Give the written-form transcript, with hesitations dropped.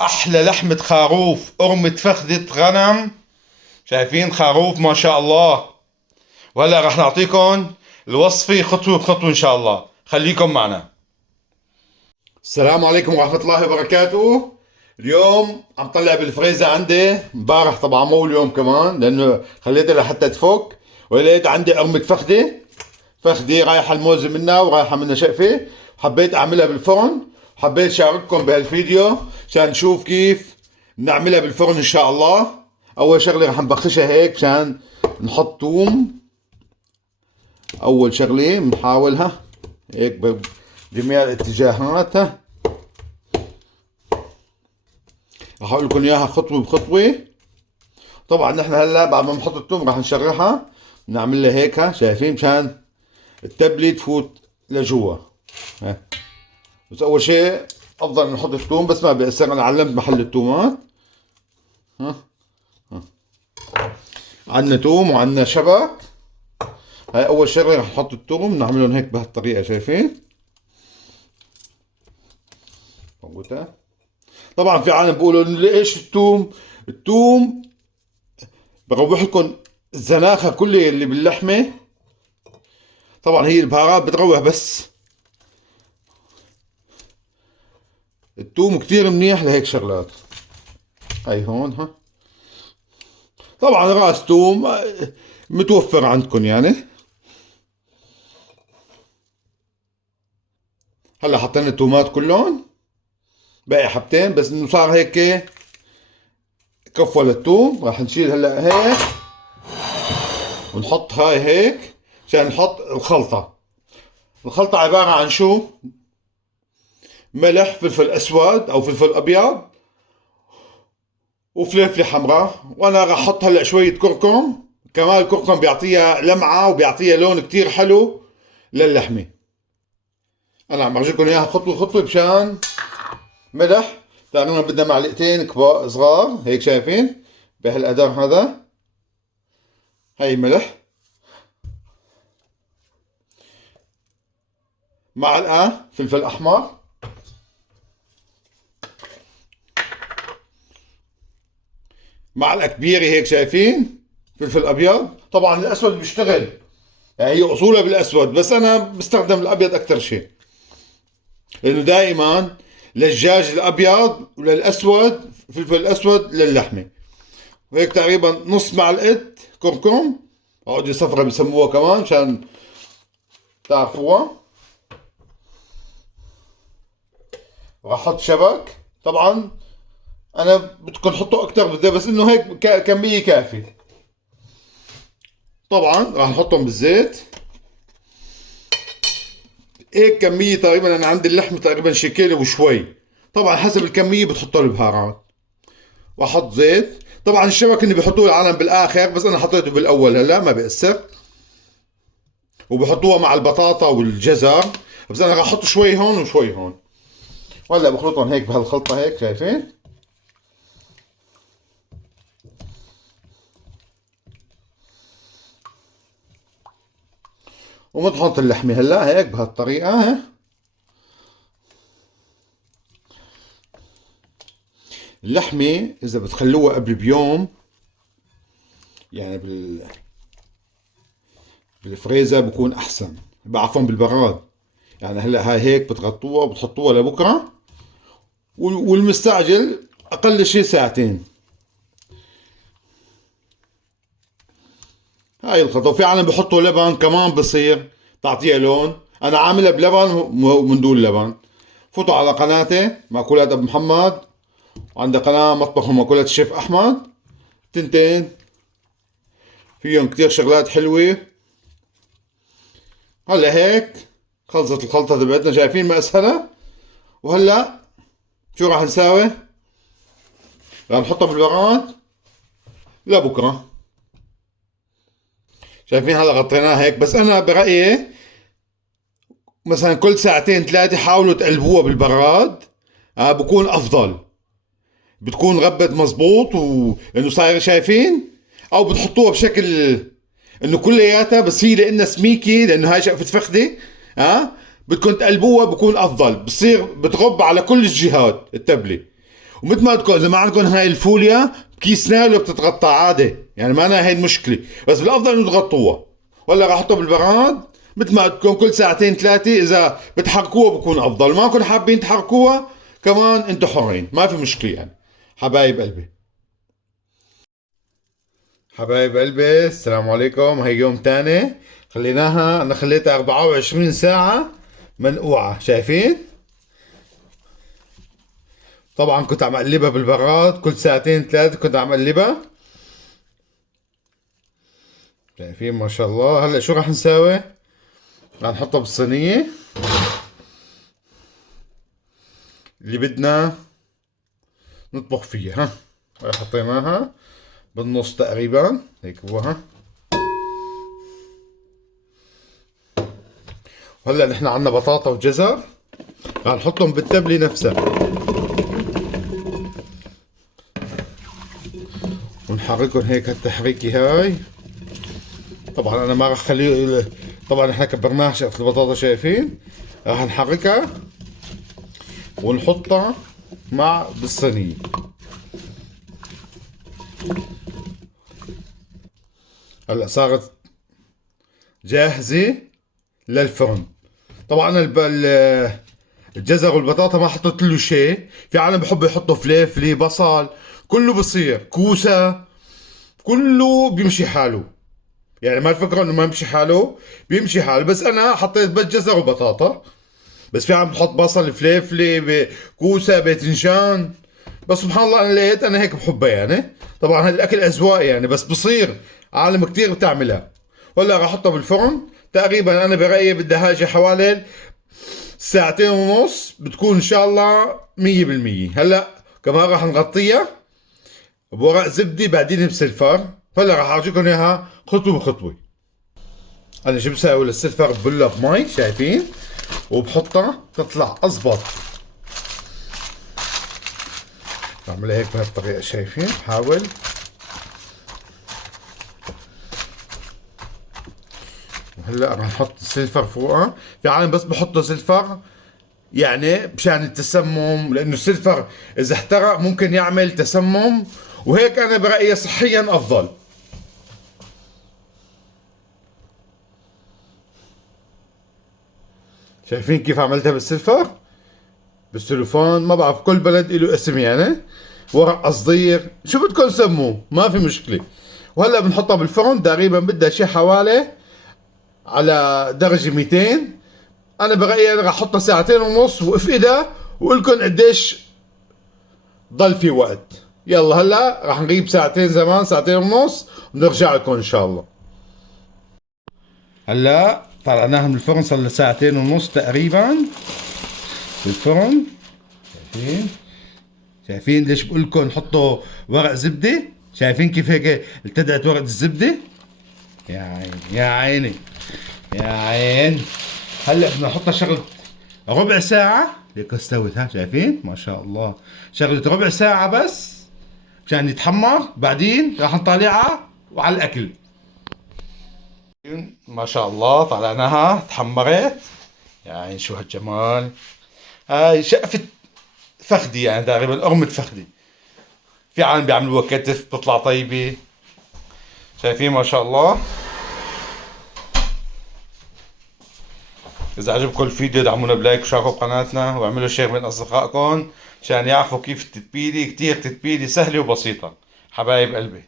احلى لحمة خروف، قرمة فخدة غنم. شايفين خروف ما شاء الله. وهلا رح نعطيكم الوصفة خطوة بخطوة ان شاء الله، خليكم معنا. السلام عليكم ورحمة الله وبركاته. اليوم عم طلع بالفريزة عندي، امبارح طبعا مو اليوم كمان لانه خليتها لحتى تفك، ولقيت عندي قرمة فخدة رايحة الموزة منها ورايحة منها شقفة، وحبيت اعملها بالفرن. حبيت شارككم بهالفيديو عشان نشوف كيف نعملها بالفرن ان شاء الله. اول شغلة رح نبخشها هيك مشان نحط توم. اول شغلة بنحاولها هيك بجميع الاتجاهات. رح اقول لكم اياها خطوة بخطوة. طبعا نحن هلا بعد ما نحط التوم رح نشرحها، نعمل لها هيك شايفين مشان التبلة تفوت لجوا. بس اول شيء افضل نحط الثوم، بس ما بيأثر، انا علمت محل الثومات. ها عندنا ثوم وعندنا شبك. هاي اول شغله رح نحط الثوم، نعملهم هيك بهالطريقه شايفين. موجودة. طبعا في عالم بيقولوا ليش الثوم بروح لكم الزناخه كلها اللي باللحمه. طبعا هي البهارات بتروح، بس الثوم كتير منيح لهيك شغلات. هاي هون. طبعا راس ثوم متوفر عندكم يعني. هلا حطينا التومات كلهم، باقي حبتين بس انه صار هيك كفوا للثوم. راح نشيل هلا هيك ونحط هاي هيك عشان نحط الخلطة. الخلطة عبارة عن شو؟ ملح، فلفل اسود او فلفل ابيض، وفلفلة حمراء. وانا راح احط هلا شوية كركم، كمان الكركم بيعطيها لمعة وبيعطيها لون كتير حلو للحمة. انا عم برجيكم اياها خطوة خطوة. مشان ملح تقريبا بدنا معلقتين كبار صغار هيك شايفين بهالقدر هذا. هاي ملح، معلقة فلفل احمر، معلقة كبيرة هيك شايفين فلفل ابيض. طبعا الاسود بيشتغل، يعني هي اصولها بالاسود بس انا بستخدم الابيض اكثر شيء، لانه دائما للدجاج الابيض وللاسود فلفل الاسود للحمه. وهيك تقريبا نص معلقه كركم، عودة صفرة بسموها كمان عشان تعرفوها. راح احط شبك. طبعا انا بدكم تحطوا اكثر بدي، بس انه هيك كميه كافي. طبعا راح نحطهم بالزيت هيك كميه. تقريبا انا عندي اللحمه تقريبا شي كيلو وشوي، طبعا حسب الكميه بتحطوا البهارات. واحط زيت. طبعا الشبك اللي بيحطوه العالم بالاخر، بس انا حطيته بالاول هلا ما بيأثر. وبحطوها مع البطاطا والجزر، بس انا راح احط شوي هون وشوي هون. وهلا بخلطهم هيك بهالخلطه هيك شايفين. وبنحط اللحمه هلا هيك بهالطريقه. اللحمه اذا بتخلوها قبل بيوم يعني بالفريزر بكون احسن، عفوا بالبراد. يعني هلا هاي هيك بتغطوها وبتحطوها لبكره، والمستعجل اقل شيء ساعتين. هاي الخطوة. في عالم بحطوا لبن كمان بصير تعطيها لون. انا عاملها بلبن ومن دون لبن. فوتوا على قناتي مأكولات ابو محمد، وعندها قناة مطبخ ومأكولات الشيف احمد، تنتين فيهم كتير شغلات حلوة. هلا هيك خلصت الخلطة تبعتنا، شايفين ما اسهلها. وهلا شو راح نساوي؟ راح نحطها بالبراد لبكره. شايفين هلا غطيناها هيك. بس انا برأيي مثلا كل ساعتين ثلاثة حاولوا تقلبوها بالبراد، بكون افضل، بتكون غبت مزبوط وانه صاير شايفين. او بتحطوها بشكل انه كلياتها، بس هي لانها سميكي لانه هاي شقفة فخدة. بدكم تقلبوها بكون افضل، بصير بتغب على كل الجهات التبلة. ومثل ما بدكم اذا ما عندكم هاي الفوليا بكيس نايلون بتتغطى عادي، يعني ما أنا هاي المشكله، بس بالافضل انه تغطوها. ولا راح احطها بالبراد مثل ما بدكم كل ساعتين ثلاثه، اذا بتحركوها بكون افضل، ما كنتوا حابين تحركوها كمان انتم حرين، ما في مشكله يعني. حبايب قلبي، حبايب قلبي، السلام عليكم. هي يوم تاني خليناها، انا خليتها 24 ساعة منقوعة، شايفين؟ طبعا كنت عم اقلبها بالبراد كل ساعتين ثلاثة، كنت عم اقلبها، شايفين ما شاء الله. هلا شو راح نساوي؟ راح نحطها بالصينية اللي بدنا نطبخ فيها. ها حطيناها بالنص تقريبا هيك هو. هلا نحن عنا بطاطا وجزر، راح نحطهم بالتبلة نفسها ونحركهم هيك هالتحريكة هاي. طبعا انا ما راح اخليه، طبعا احنا كبرناها شقفة البطاطا، شايفين؟ راح نحركها ونحطها مع بالصينية. هلا صارت جاهزة للفرن. طبعا الجزر والبطاطا ما حطيت له شيء، في عالم بحب يحطوا فليفلي بصل، كله بصير كوسة، كله بيمشي حاله، يعني ما الفكرة انه ما يمشي حاله، بيمشي حاله، بس انا حطيت بس جزر وبطاطا. بس في عم بحط بصل، فليفلي، كوسة، باذنجان، بس سبحان الله انا لقيت انا هيك بحبها يعني. طبعا هالاكل اذواق يعني، بس بصير عالم كتير بتعملها. ولا راح احطها بالفرن تقريبا، انا برأيي بدها هاجي حوالي ساعتين ونص، بتكون ان شاء الله 100%. هلا كمان راح نغطيها بورق زبدة بعدين بسلفر. هلا راح اعطيكم اياها خطوة بخطوة. انا شو بسوي للسلفر؟ ببلها بمي، شايفين؟ وبحطها تطلع اضبط. بعملها هيك بهالطريقة، شايفين؟ بحاول. وهلا راح نحط السلفر فوقها. في عالم بس بحطوا سلفر يعني مشان التسمم، لانه السلفر اذا احترق ممكن يعمل تسمم، وهيك انا برأيي صحيا افضل. شايفين كيف عملتها بالسلفر؟ بالسلوفان، ما بعرف كل بلد له اسم يعني، ورق قصدير، شو بدكم سموه، ما في مشكلة. وهلا بنحطها بالفرن تقريبا، بدها شي حوالي على درجة 200. انا برأيي انا راح احطها ساعتين ونص وافقدها، وقلكن قديش ضل في وقت. يلا هلا راح نغيب ساعتين، زمان ساعتين ونص، ونرجع لكم ان شاء الله. هلا طلعناها من الفرن، صار لها ساعتين ونص تقريبا بالفرن. شايفين؟ شايفين ليش بقول لكم نحطوا ورق زبده؟ شايفين كيف هيك التدعت ورقه الزبده؟ يا عيني يا عيني يا عين. هلا بدنا نحطها شغله ربع ساعه هيك استوت. ها شايفين؟ ما شاء الله، شغله ربع ساعه بس مشان يتحمر، بعدين راح نطالعها وعلى الاكل. ما شاء الله طلعناها تحمرت، يعني شو هالجمال. هاي شقفة فخدي يعني، تقريبا قرمة فخدي. في عالم بيعملوها كتف بتطلع طيبة، شايفين ما شاء الله. إذا عجبكم الفيديو دعمونا بلايك وشاركوا بقناتنا واعملوا شير بين أصدقائكم عشان يعرفوا كيف التتبيلة. كتير تتبيلة سهلة وبسيطة حبايب قلبي.